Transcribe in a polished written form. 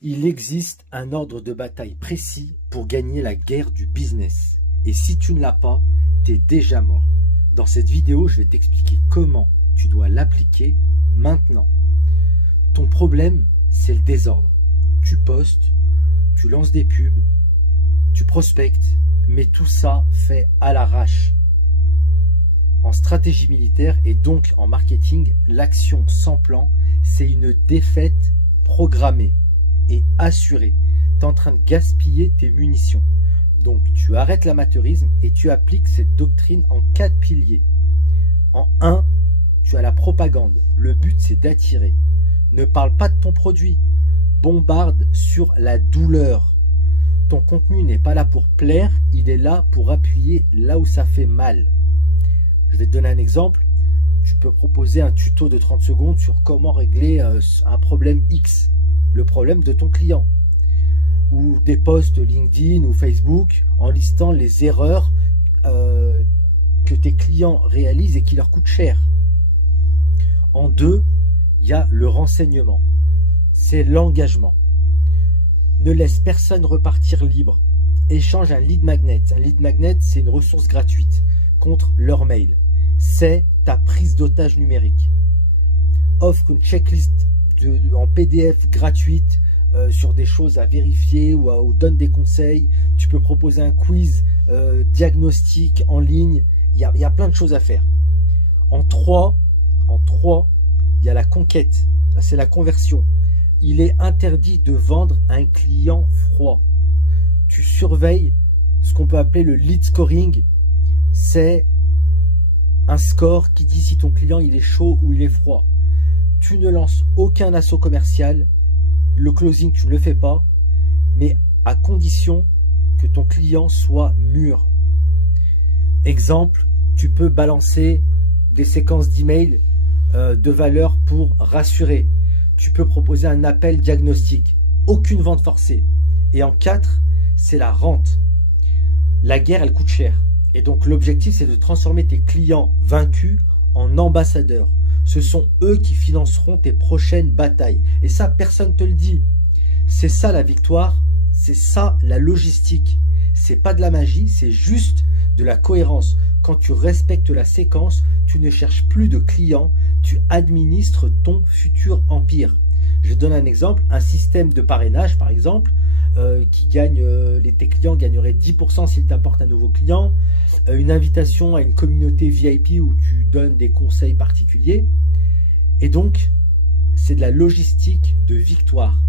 Il existe un ordre de bataille précis pour gagner la guerre du business. Et si tu ne l'as pas, tu es déjà mort. Dans cette vidéo, je vais t'expliquer comment tu dois l'appliquer maintenant. Ton problème, c'est le désordre. Tu postes, tu lances des pubs, tu prospectes, mais tout ça fait à l'arrache. En stratégie militaire et donc en marketing, l'action sans plan, c'est une défaite programmée et assurée. Tu es en train de gaspiller tes munitions. Donc tu arrêtes l'amateurisme et tu appliques cette doctrine en 4 piliers. En 1, tu as la propagande. Le but, c'est d'attirer. Ne parle pas de ton produit. Bombarde sur la douleur. Ton contenu n'est pas là pour plaire, il est là pour appuyer là où ça fait mal. Je vais te donner un exemple. Tu peux proposer un tuto de 30 secondes sur comment régler un problème X, le problème de ton client. Ou des posts LinkedIn ou Facebook en listant les erreurs que tes clients réalisent et qui leur coûtent cher. En 2, il y a le renseignement. C'est l'engagement. Ne laisse personne repartir libre. Échange un lead magnet. Un lead magnet, c'est une ressource gratuite contre leur mail. C'est ta prise d'otage numérique. Offre une checklist en PDF gratuite sur des choses à vérifier ou donne des conseils. Tu peux proposer un quiz diagnostic en ligne. Il y a plein de choses à faire. En 3, il y a la conquête. C'est la conversion. Il est interdit de vendre un client froid. Tu surveilles ce qu'on peut appeler le lead scoring. C'est un score qui dit si ton client il est chaud ou il est froid. Tu ne lances aucun assaut commercial. Le closing, tu ne le fais pas, mais à condition que ton client soit mûr. Exemple, tu peux balancer des séquences d'emails de valeur pour rassurer. Tu peux proposer un appel diagnostic. Aucune vente forcée. Et en 4, c'est la rente. La guerre, elle coûte cher. Et donc l'objectif, c'est de transformer tes clients vaincus en ambassadeurs. Ce sont eux qui financeront tes prochaines batailles. Et ça, personne ne te le dit. C'est ça la victoire, c'est ça la logistique. C'est pas de la magie, c'est juste de la cohérence. Quand tu respectes la séquence, tu ne cherches plus de clients, tu administres ton futur empire. Je donne un exemple, un système de parrainage par exemple, tes clients gagneraient 10% s'ils t'apportent un nouveau client, une invitation à une communauté VIP où tu donnes des conseils particuliers. Et donc, c'est de la logistique de victoire.